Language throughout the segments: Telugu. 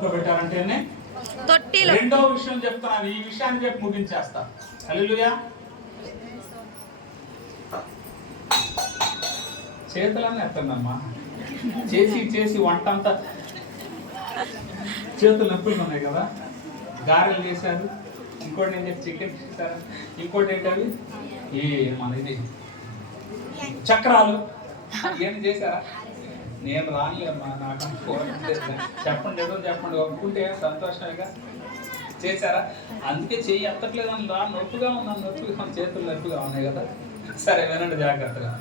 పడుకోబెట్టారంటేనే తొట్టిలో. రెండో విషయం చెప్తున్నాను, ఈ విషయాన్ని చెప్పి ముగించేస్తా. హల్లెలూయా. చేతులన్నీ ఎత్తండమ్మా, చేసి చేసి వంట అంతా చేతులు నొప్పులు ఉన్నాయి కదా. గారెలు చేశారు, ఇంకోటి నేను చెప్పి చికెన్ చేశారు, ఇంకోటి ఏంటవి ఈ మన ఇది చక్రాలు ఏమి చేశారా? నేను రానిలేమ్మా, నాకు చెప్పండి ఏదో చెప్పండి, ఒప్పుకుంటే సంతోషంగా చేశారా? అందుకే చెయ్యి ఎత్తట్లేదు అని నొప్పిగా ఉన్నాను, నొప్పిగా చేతులు నొప్పిగా ఉన్నాయి కదా. సరే వినండి జాగ్రత్తగా.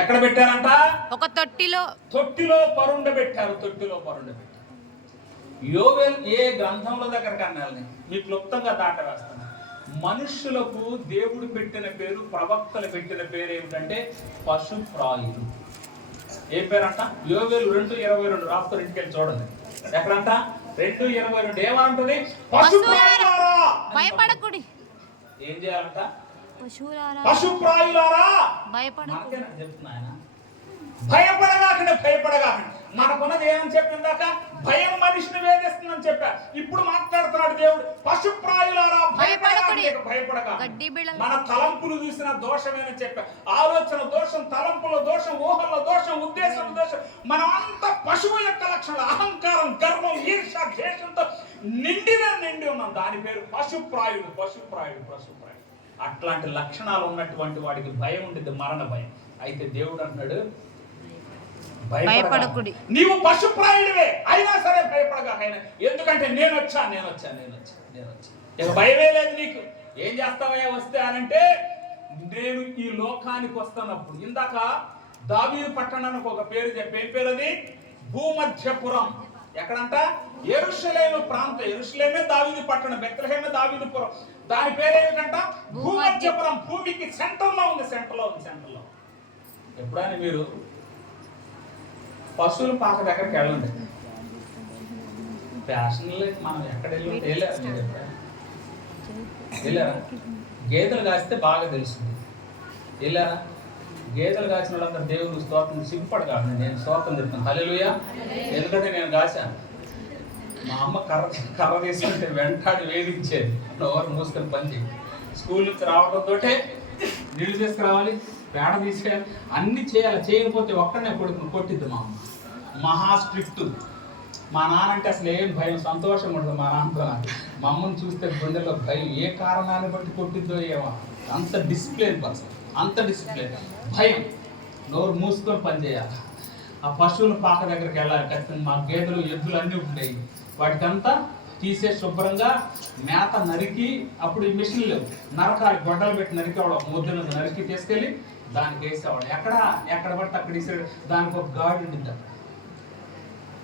ఎక్కడ పెట్టారంట? ఒక తొట్టిలో. తొట్టిలో పరుండబెట్టారు, తొట్టిలో పరుండబెట్టారు. యోవేలు ఏ గ్రంథంలో దగ్గరకు అన్నాలని మీకు క్లుప్తంగా దాటవేస్తాను. మనుష్యులకు దేవుడు పెట్టిన పేరు, ప్రవక్తలు పెట్టిన పేరు ఏమిటంటే పశుప్రాయులు. ఏ పేరంట? యోవేలు 2:22 రాస్తారు, ఇంటికి వెళ్ళి చూడండి. ఎక్కడంట? 2:22 ఏమంటుంది? పశుప్రాయులారా భయపడకుడి. ఏం చేయాలంట? పశుప్రాయులారా భయపడకండి చెప్తున్నాయన. భయపడగాకండి, భయపడగాకండి. మనకున్నది ఏమని చెప్పిందాక? భయం మనిషిని వేధిస్తుందని చెప్పా. ఇప్పుడు మాట్లాడుతున్నాడు దేవుడు, పశుప్రాయులారా భయపడకండి, భయపడగా. మన తలంపులు చూసిన దోషమేనని చెప్పా. ఆలోచన దోషం, తలంపుల దోషం, ఊహల దోషం, ఉద్దేశం దోషం. మనం అంతా పశువు యొక్క లక్షణాలు, అహంకారం, గర్వం, ఈర్ష, ద్వేషంతో నిండి ఉన్నాం. దాని పేరు పశుప్రాయుడు. పశుప్రాయుడు, పశుప్రాయుడు. అట్లాంటి లక్షణాలు ఉన్నటువంటి వాడికి భయం ఉండేది, మరణ భయం. అయితే దేవుడు అంటాడు, భయపడకుడి, నీవు పశుప్రాయుడివే, అయినా సరే భయపడగా. ఎందుకంటే నేను వచ్చా. ఇక భయమే లేదు నీకు. ఏం చేస్తావయ్యా వస్తే అనంటే, నేను ఈ లోకానికి వస్తున్నప్పుడు ఇందాక దావీదు పట్టణానికి ఒక పేరు చెప్పి, ఏం పేరు అది? భూమధ్యపురం. ఎక్కడంట? యెరూషలేము ప్రాంతం. యెరూషలేమే దావీదు పట్టణం, బెత్లెహేమే దావీదుపురం. దాని పేరు ఏమిటంట? భూమధ్యపురం. భూమికి సెంటర్లో ఉంది. ఎప్పుడైనా మీరు పశువుల పాక దగ్గరికి వెళ్ళండి. ఫ్యాషన్లో మనం ఎక్కడ వెళ్ళారా? గేదెలు కాస్తే బాగా తెలుస్తుంది. వెళ్ళారా? గేదెలు కాసిన వాళ్ళందరూ దేవుడు స్తోత్రం సింపడు కాదు. నేను స్తోత్రం చెప్తాను, హల్లెలూయా. ఎందుకంటే నేను కాశాను. మా అమ్మ కర్ర తీసుకుంటే వెంటాడి వేధించేది, నోరు మూసుకొని పని చేయి. స్కూల్ నుంచి రావడంతో నీళ్ళు తీసుకురావాలి, పేడ తీసేయాలి, అన్ని చేయాలి. చేయకపోతే ఒక్కడనే కొట్టిద్ది మా అమ్మ. మహా స్ట్రిక్ట్. మా నాన్న అంటే అసలు ఏం భయం, సంతోషం ఉండదు మా నాన్నతో. మా అమ్మని చూస్తే గుండెలో భయం. ఏ కారణాన్ని బట్టి కొట్టిద్దో ఏమో, అంత డిసిప్లిన్ పర్సన్, అంత డిసిప్లిన్. భయం, నోరు మూసుకొని పని చేయాలి. ఆ పశువుల పాక దగ్గరికి వెళ్ళాలి ఖచ్చితంగా. మా గేదెలు, ఎద్దులు అన్నీ ఉంటాయి. వాటికంతా తీసే శుభ్రంగా మేత నరికి, అప్పుడు ఈ మిషన్లు లేవు, నరకాలి, గొడ్డలు పెట్టి నరికేవాడు. ఒక ముద్దను నరికి తీసుకెళ్ళి దానికి వేసేవాడు. ఎక్కడ పడితే అక్కడ వేసాడు. దానికి ఒక గాడి ఉండిద్ది,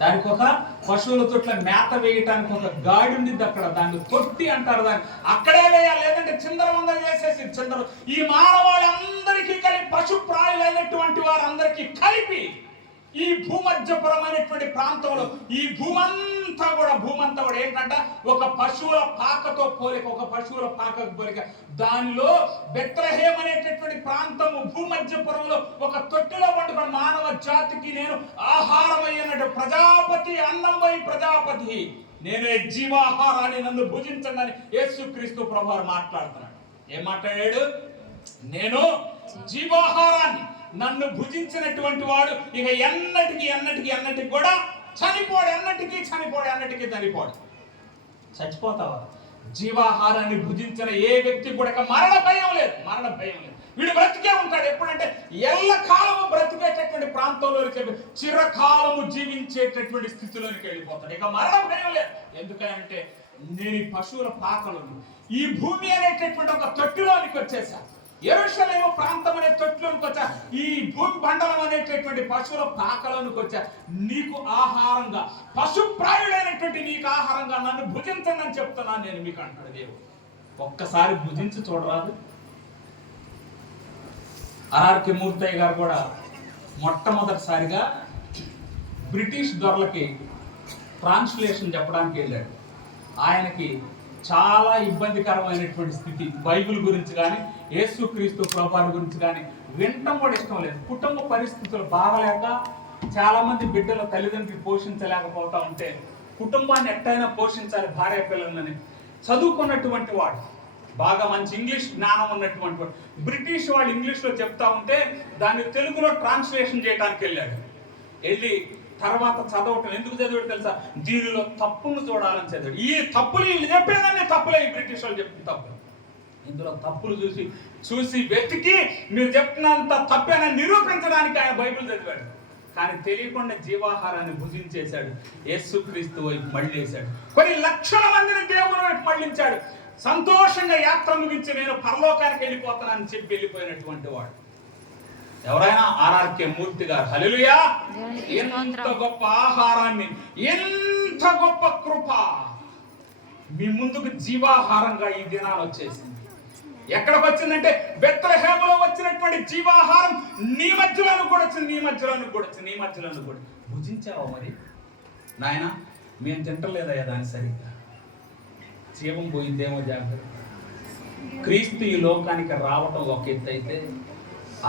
దానికి ఒక పశువుల తొట్ల మేత వేయటానికి ఒక గాడి ఉండిద్ది అక్కడ. దాన్ని తొట్టి అంటారు. దాన్ని అక్కడే వేయాలి, లేదంటే చిందరవందర చేసేసి చిందరు. ఈ మానవాళ్ళందరికీ కలిపి, పశుప్రాయులైనటువంటి వారందరికీ కలిపి ఈ భూమధ్యపురం అనేటువంటి ప్రాంతంలో ఈ భూమంతా కూడా ఏంటంట? ఒక పశువుల పాకతో పోలిక, ఒక పశువుల పాకకు పోలిక. దానిలో బెత్లెహేం అనేటటువంటి ప్రాంతము భూమధ్యపురంలో ఒక తొట్టిలో పట్టుకున్న మానవ జాతికి నేను ఆహారమయ్యనట్టు. ప్రజాపతి అన్నంపై ప్రజాపతి, నేను జీవాహారాన్ని, నన్ను భుజించండి అని యేసుక్రీస్తు ప్రభువారు మాట్లాడుతున్నాడు. ఏం మాట్లాడాడు? నేను జీవాహారాన్ని, నన్ను భుజించినటువంటి వాడు ఇక ఎన్నటికి కూడా చనిపోడు. ఎన్నటికీ చనిపోడు. చచ్చిపోతావా? జీవాహారాన్ని భుజించిన ఏ వ్యక్తి కూడా మరణ భయం లేదు. వీడు బ్రతికే ఉంటాడు. ఎప్పుడంటే ఎల్లకాలము బ్రతికేటటువంటి ప్రాంతంలోకి, చిరకాలము జీవించేటటువంటి స్థితిలోనికి వెళ్ళిపోతాడు. ఇక మరణ భయం లేదు. ఎందుకంటే నేను ఈ పశువుల పాకలను, ఈ భూమి అనేటటువంటి ఒక తొట్టిలోనికి వచ్చేసా. యెరూషలేము ప్రాంతం అనే తొట్టిలోనికి వచ్చా. ఈ భూమి బండలం అనేటటువంటి పశువుల పాకలోనికి వచ్చా. నీకు ఆహారంగా, పశుప్రాయుడైనటువంటి నీకు ఆహారంగా నన్ను భుజించండి అని చెప్తున్నాను నేను మీకు అంటాడు దేవుడు. ఒక్కసారి భుజించి చూడరాదు? ఆర్కే మూర్తయ్య గారు కూడా మొట్టమొదటిసారిగా బ్రిటిష్ దొరలకి ట్రాన్స్లేషన్ చెప్పడానికి వెళ్ళాడు. ఆయనకి చాలా ఇబ్బందికరమైనటువంటి స్థితి. బైబిల్ గురించి కానీ, యేసుక్రీస్తు ప్రభువారి గురించి కానీ వినటం కూడా ఇష్టం లేదు. కుటుంబ పరిస్థితులు బాగలేక, చాలా మంది బిడ్డల తల్లిదండ్రులు పోషించలేకపోతా ఉంటే కుటుంబాన్ని ఎట్టయినా పోషించాలి, భార్య పిల్లలని. చదువుకున్నటువంటి వాడు, బాగా మంచి ఇంగ్లీష్ జ్ఞానం ఉన్నటువంటి వాడు. బ్రిటిష్ వాళ్ళు ఇంగ్లీష్లో చెప్తా ఉంటే దాన్ని తెలుగులో ట్రాన్స్లేషన్ చేయడానికి వెళ్ళి తర్వాత చదవటం ఎందుకు చదివాడు తెలుసా? దీనిలో తప్పులు చూడాలని చదివాడు. ఈ తప్పులు వీళ్ళు చెప్పేదాన్ని తప్పులే, ఈ బ్రిటిష్ వాళ్ళు చెప్పిన తప్పులు. ఇందులో తప్పులు చూసి వెతికి మీరు చెప్పినంత తప్పేనని నిరూపించడానికి ఆయన బైబిల్ చదివాడు. కానీ తెలియకుండా జీవాహారాన్ని భుజించేశాడు, యేసుక్రీస్తు వైపు మళ్ళేశాడు. కొన్ని లక్షల మందిని దేవుని వైపు మళ్ళించాడు. సంతోషంగా యాత్ర ముగించి నేను పరలోకానికి వెళ్ళిపోతానని చెప్పి వెళ్ళిపోయినటువంటి వాడు ఎవరైనా ఆర్ఆర్కే మూర్తి గారు. హల్లెలూయా! ఎంత గొప్ప ఆహారాన్ని, ఎంత గొప్ప కృప మీ ముందుకు జీవాహారంగా ఈ దినాలు వచ్చేసింది. ఎక్కడికి వచ్చిందంటే బెత్లెహేములో వచ్చినటువంటి జీవాహారం నీ మధ్యలోను కూడా వచ్చింది. భుజించావా మరి నాయన? మేము తింటలేదయ్యా దాన్ని సరిగ్గా. జీవం పోయిందేమో జాగ్రత్త. క్రీస్తు ఈ లోకానికి రావటం ఒక ఎత్తు అయితే,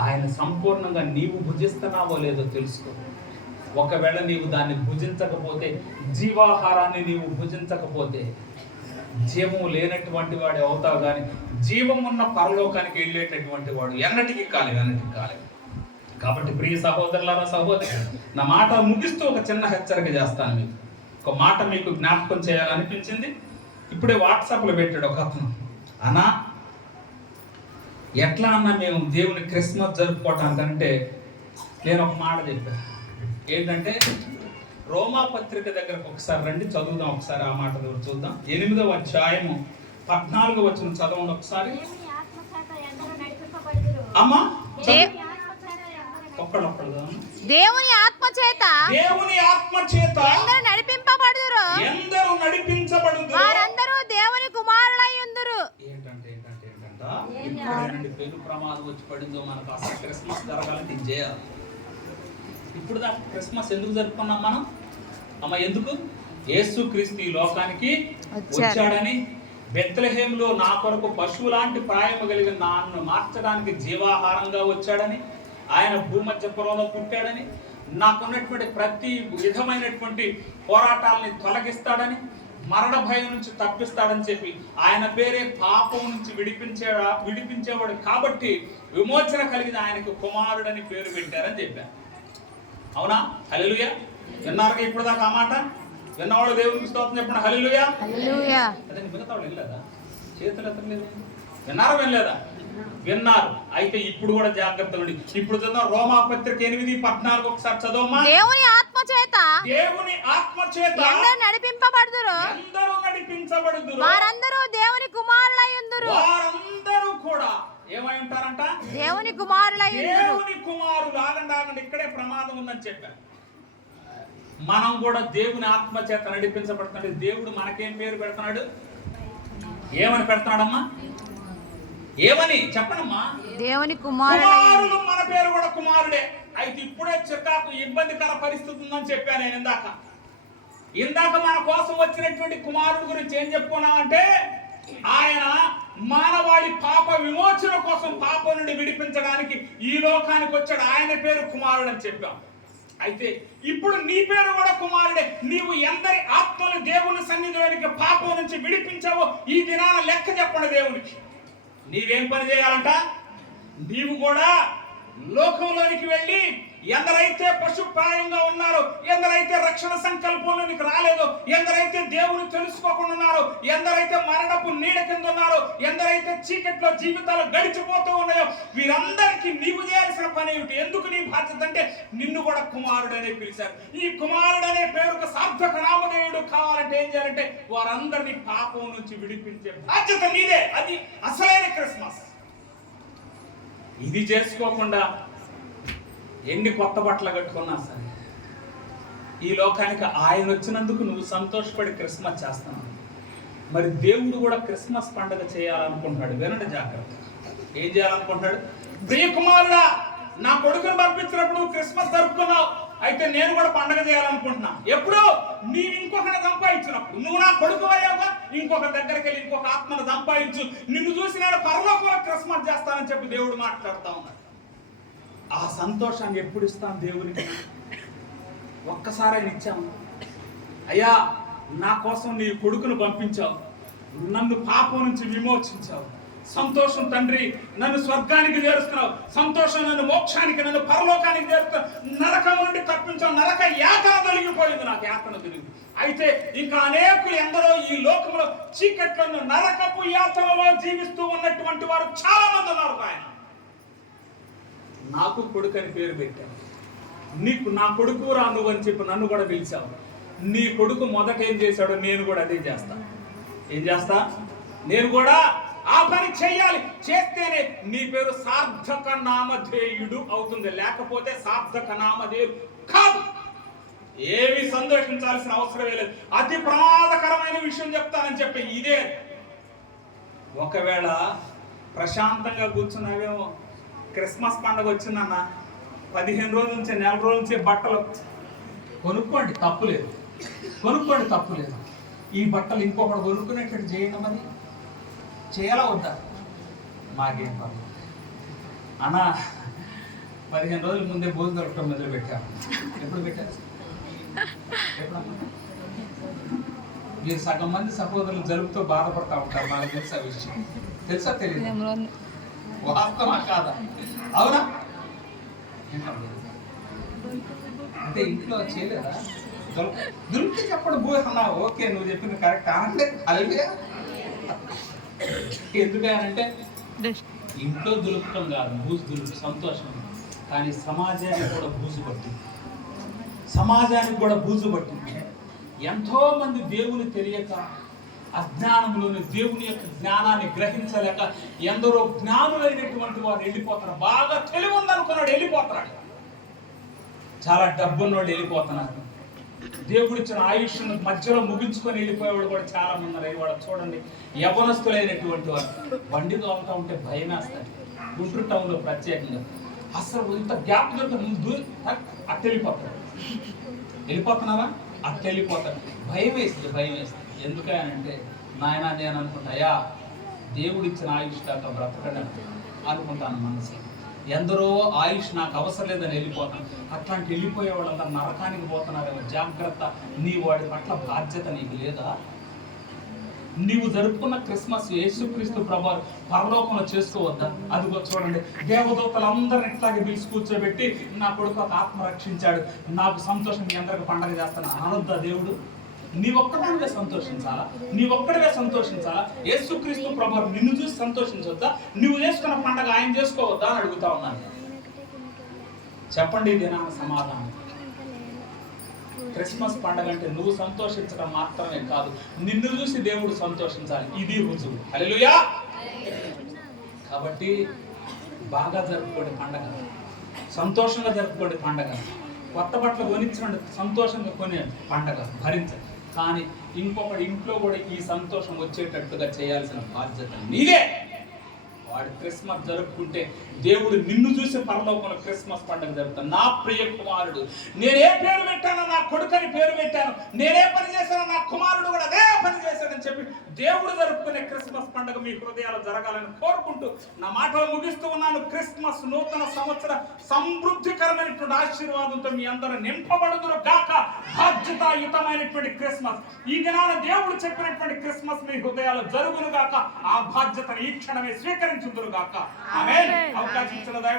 ఆయన సంపూర్ణంగా నీవు భుజిస్తున్నావో లేదో తెలుసుకో. ఒకవేళ నీవు దాన్ని భుజించకపోతే, జీవాహారాన్ని నీవు భుజించకపోతే జీవము లేనటువంటి వాడు అవుతావు, కానీ జీవం ఉన్న పరలోకానికి వెళ్ళేటటువంటి వాడు ఎన్నటికీ కాలేదు. కాబట్టి ప్రియ సహోదరులారా, సహోదరి, నా మాట ముగిస్తూ ఒక చిన్న హెచ్చరిక చేస్తాను. మీకు ఒక మాట మీకు జ్ఞాపకం చేయాలనిపించింది. ఇప్పుడే వాట్సాప్లో పెట్టాడు ఒక అతను, అన్నా ఎట్లా అన్నా మేము దేవుని క్రిస్మస్ జరుపుకోవటానికంటే నేను ఒక మాట చెప్పాను. ఏంటంటే రోమా పత్రిక దగ్గరకు ఒకసారి రండి, చదువుదాం ఒకసారి. ఆ మాట చూద్దాం. 8వ అధ్యాయము 14వ వచనం చదవండి ఒకసారి. అమ్మా దేవుని ఆత్మ చేత ఎందరూ నడిపించబడుదురు వారందరూ దేవుని కుమారులై ఉందురు. ఏంటంటే పెను ప్రమాదం వచ్చి పడిందో మనకు అసలు క్రిస్మస్ జరగాలంటే ఇది చేయాలి. ఇప్పుడు దాకా క్రిస్మస్ ఎందుకు జరుపుకున్నాం మనం? అమ్మ ఎందుకు? యేసుక్రీస్తు ఈ లోకానికి వచ్చాడని, బెత్లెహేములో నా కొరకు పశువు లాంటి ప్రాయము కలిగిన నన్ను మార్చడానికి జీవాహారంగా వచ్చాడని, ఆయన భూమధ్య పొలంలో పుట్టాడని, నాకున్నటువంటి ప్రతి విధమైనటువంటి పోరాటాలని తొలగిస్తాడని, మరణ భయం నుంచి తప్పిస్తాడని చెప్పి ఆయన పేరే పాపం నుంచి విడిపించేవాడు కాబట్టి విమోచన కలిగిన ఆయనకు కుమారుడని పేరు పెట్టారని చెప్పారు. అవునా? హల్లెలూయా! విన్నారుగా ఇప్పుడు దాకా ఆ మాట? విన్నవాడు దేవునికి స్తోత్రం చెప్పండి. హల్లెలూయా! అదే మిగతా వాళ్ళు వినలేదా? చేతులు ఎత్తలేదు. విన్నారా వినలేదా? విన్నారు. అయితే ఇప్పుడు కూడా జాగ్రత్త ఉండి ఇప్పుడు చదువు. రోమా పత్రిక 8:14 ఒకసారి చదవమ్మా. దేవుని ఆత్మ చేత ఎందరూ నడిపించబడుదురు వారందరూ దేవుని కుమారులై ఉందురు. వారందరూ కూడా ఏమై ఉంటారంట? దేవుని కుమారులై ఉందురు. దేవుని కుమారులు. ఆగండి, ఇక్కడే ప్రమాదం ఉందని చెప్పారు. మనం కూడా దేవుని ఆత్మ చేత నడిపించబడుతున్నాడు. దేవుడు మనకేం పేరు పెడుతున్నాడు? ఏమని పెడుతున్నాడమ్మా? ఏమని చెప్పనమ్మా? దేవుని కుమారులు. మన పేరు కూడా కుమారుడే. అయితే ఇప్పుడే చికాకు ఇబ్బందికర పరిస్థితి ఉందని చెప్పాను నేను ఇందాక మన కోసం వచ్చినటువంటి కుమారుడు గురించి ఏం చెప్పుకున్నామంటే, ఆయన మానవాళి పాప విమోచన కోసం పాపం నుండి విడిపించడానికి ఈ లోకానికి వచ్చాడు. ఆయన పేరు కుమారుడు అని చెప్పాం. అయితే ఇప్పుడు నీ పేరు కూడా కుమారుడే. నీవు ఎందరి ఆత్మలు దేవుని సన్నిధిలోనికి పాపం నుంచి విడిపించావో ఈ దినాన లెక్క చెప్పండి దేవునికి. నీవేం పని చేయాలంట? నీవు కూడా లోకంలోనికి వెళ్ళి ఎందరైతే పశుప్రాయంగా ఉన్నారో, ఎందరైతే రక్షణ సంకల్పంలోనికి రాలేదో, ఎందరైతే దేవుని తెలుసుకోకుండా ఉన్నారో, ఎందరైతే మరణపు నీడ కింద ఉన్నారో, ఎందరైతే చీకట్లో జీవితాలు గడిచిపోతూ ఉన్నాయో, వీరందరికీ నీవు చేయాల్సిన పని ఏమిటి? ఎందుకు నీ బాధ్యత అంటే నిన్ను కూడా కుమారుడనే పిలిచారు. ఈ కుమారుడనే పేరుకు సార్థక నామధేయుడు కావాలంటే ఏం చేయాలంటే వారందరినీ పాపం నుంచి విడిపించే బాధ్యత నీదే. అది అసలైన క్రిస్మస్. ఇది చేసుకోకుండా ఎన్ని కొత్త బట్టలు కట్టుకున్నా సరే ఈ లోకానికి ఆయన వచ్చినందుకు నువ్వు సంతోషపడి క్రిస్మస్ చేస్తున్నావు. మరి దేవుడు కూడా క్రిస్మస్ పండుగ చేయాలనుకుంటున్నాడు. వినండి జాగ్రత్త. ఏం చేయాలనుకుంటున్నాడు? ప్రియ కుమారుడా, నా కొడుకుని పంపించినప్పుడు నువ్వు క్రిస్మస్ జరుపుకున్నావు, అయితే నేను కూడా పండుగ చేయాలనుకుంటున్నా. ఎప్పుడు? నీవు ఇంకొకరిని సంపాదించినప్పుడు. నువ్వు నా కొడుకు అయ్యావుగా, ఇంకొక దగ్గరికి వెళ్ళి ఇంకొక ఆత్మను సంపాదించు. నిన్ను చూసి నేను పరలోకంలో క్రిస్మస్ చేస్తానని చెప్పి దేవుడు మాట్లాడుతూ ఉన్నాడు. ఆ సంతోషాన్ని ఎప్పుడు ఇస్తాం దేవునికి? ఒక్కసారి ఆయన ఇచ్చాము. అయ్యా నా కోసం నీ కొడుకును పంపించావు, నన్ను పాపం నుంచి విమోచించావు. సంతోషం తండ్రి, నన్ను స్వర్గానికి చేరుస్తున్నావు. సంతోషం, నన్ను మోక్షానికి, నన్ను పరలోకానికి చేరుస్తున్నావు. నరకం నుండి తప్పించావు. నరక యాతన తొలగిపోయింది, నాకు యాతన తొలగింది. అయితే ఇంకా అనేకులు ఎందరో ఈ లోకంలో చీకట్లను నరకపు యాతనలో జీవిస్తూ ఉన్నటువంటి వారు చాలా మంది ఉన్నారు. ఆయన నాకు కొడుకు అని పేరు పెట్టావు. నీకు నా కొడుకు రా నువ్వు అని చెప్పి నన్ను కూడా పిలిచావు. నీ కొడుకు మొదట ఏం చేశాడో నేను కూడా అదే చేస్తా. ఏం చేస్తా? నేను కూడా ఆ పని చేయాలి. చేస్తేనే నీ పేరు సార్థక నామధేయుడు అవుతుంది, లేకపోతే సార్థక నామధేయుడు కాదు. ఏమి సంతోషించాల్సిన అవసరమే లేదు. అతి ప్రమాదకరమైన విషయం చెప్తానని చెప్పి ఇదే. ఒకవేళ ప్రశాంతంగా కూర్చున్నావేమో, క్రిస్మస్ పండుగ వచ్చిందన్న 15 రోజుల నుంచి, నెల రోజుల నుంచి బట్టలు కొనుక్కోండి, తప్పులేదు. కొనుక్కోండి, తప్పులేదు. ఈ బట్టలు ఇంకొకటి కొనుక్కునేటట్టు చేయండి. మరి చేయాలా వద్దా? మాకేం పర్లేదు అన్న. 15 రోజుల ముందే భోజనం దొరకడం మొదలు పెట్టాము. ఎప్పుడు పెట్టారు? మీరు సగం మంది సహోదరులు జలుబుతో బాధపడతా ఉంటారు. నాకు తెలుసా విషయం? తెలుసా? తెలియదు. వాస్తవా కాదా? అవునా? అంటే ఇంట్లో చేయలేదా? దులిపి చెప్పడం బో అన్నా. ఓకే, నువ్వు చెప్పింది కరెక్ట్ అంటే అలాగే. ఎందుకంటే ఇంట్లో దులుపటం కాదు, బూజు దులుపు సంతోషం. కానీ సమాజానికి కూడా బూజు పట్టింది. సమాజానికి కూడా బూజు పట్టింది. ఎంతో మంది దేవుని తెలియక, అజ్ఞానంలోని దేవుని యొక్క జ్ఞానాన్ని గ్రహించలేక ఎందరో జ్ఞానులైనటువంటి వారు వెళ్ళిపోతారు. బాగా తెలివి ఉందనుకున్నాడు, వెళ్ళిపోతున్నాడు. చాలా డబ్బున్నోళ్ళు వెళ్ళిపోతున్నారు. దేవుడిచ్చిన ఆయుష్ను మధ్యలో ముగించుకొని వెళ్ళిపోయేవాడు కూడా చాలా మంది ఉన్నారు. వాడు చూడండి, యవనస్తులైనటువంటి వారు బండి తోలుతూ ఉంటే భయం వేస్తారు. గుంటూరు టౌన్లో ప్రత్యేకంగా అసలు ఇంత గ్యాప్ దొరికి అట్టు వెళ్ళిపోతున్నారా? అట్టు వెళ్ళిపోతారు. భయం వేస్తుంది, భయం వేస్తుంది. ఎందుకంటే నాయన నేను అనుకుంటా, అయ్యా దేవుడిచ్చిన ఆయుష్ కాక బ్రతకడం అనుకుంటాను మనసు. ఎందరో ఆయుష్ నాకు అవసరం లేదని వెళ్ళిపోతాను. అట్లాంటి వెళ్ళిపోయే వాళ్ళందరూ నరకానికి పోతున్నారేమో. జాగ్రత్త. నీ వాడి పట్ల బాధ్యత నీకు లేదా? నీవు జరుపుకున్న క్రిస్మస్ యేసుక్రీస్తు ప్రభువు పరలోకంలో చేసుకోవద్దా? అదిగో చూడండి, దేవదూతలందరిని ఇట్లాగే పిలిచి కూర్చోబెట్టి నా కొడుకు ఒక ఆత్మ రక్షించాడు, నాకు సంతోషం, మీ అందరికి పండగ చేస్తాను అనొద్దా దేవుడు? నీ ఒక్కదానివే సంతోషించాలా? నీ ఒక్కడివే సంతోషించాలా? యేసుక్రీస్తు ప్రభువు నిన్ను చూసి సంతోషించొద్దా? నువ్వు చేసుకున్న పండగ ఆయన చేసుకోవద్దా అని అడుగుతా ఉన్నాను. చెప్పండి ఇదేనా సమాధానం? క్రిస్మస్ పండగ అంటే నువ్వు సంతోషించడం మాత్రమే కాదు, నిన్ను చూసి దేవుడు సంతోషించాలి. ఇది రుజువు. హల్లెలూయా. కాబట్టి బాగా జరుపుకోండి పండగ, సంతోషంగా జరుపుకోండి పండగ. కొత్త బట్టలు కొనిచ్చండి, సంతోషంగా కొని పండగ భరించండి. కానీ ఇంకొకటి ఇంట్లో కూడా ఈ సంతోషం వచ్చేటట్టుగా చేయాల్సిన బాధ్యత నీదే. వాడు క్రిస్మస్ జరుపుకుంటే దేవుడు నిన్ను చూసి పరలోకంలో క్రిస్మస్ పండుగ జరుపుతాను. నా ప్రియ కుమారుడు, నేనే పేరు పెట్టానో నా కొడుకని పేరు పెట్టాను, నేనే పని చేశానో నా కుమారుడు కూడా అదే పని చేశాడని చెప్పి దేవుడు జరుపుకునే క్రిస్మస్ పండుగ మీ హృదయాలు జరగాలని కోరుకుంటూ నా మాటలు ముగిస్తూ ఉన్నాను. క్రిస్మస్ నూతన సంవత్సర సమృద్ధికరమైనటువంటి ఆశీర్వాదంతో మీ అందరూ నింపబడుదురు గాక. బాధ్యతాయుతమైనటువంటి క్రిస్మస్ ఈ దినాన దేవుడు చెప్పినటువంటి క్రిస్మస్ మీ హృదయాలు జరుగును గాక. ఆ బాధ్యతను ఈ క్షణమే స్వీకరించుదురు గాక. ఆమేన్. అవకాశం ఇచ్చిన దైవ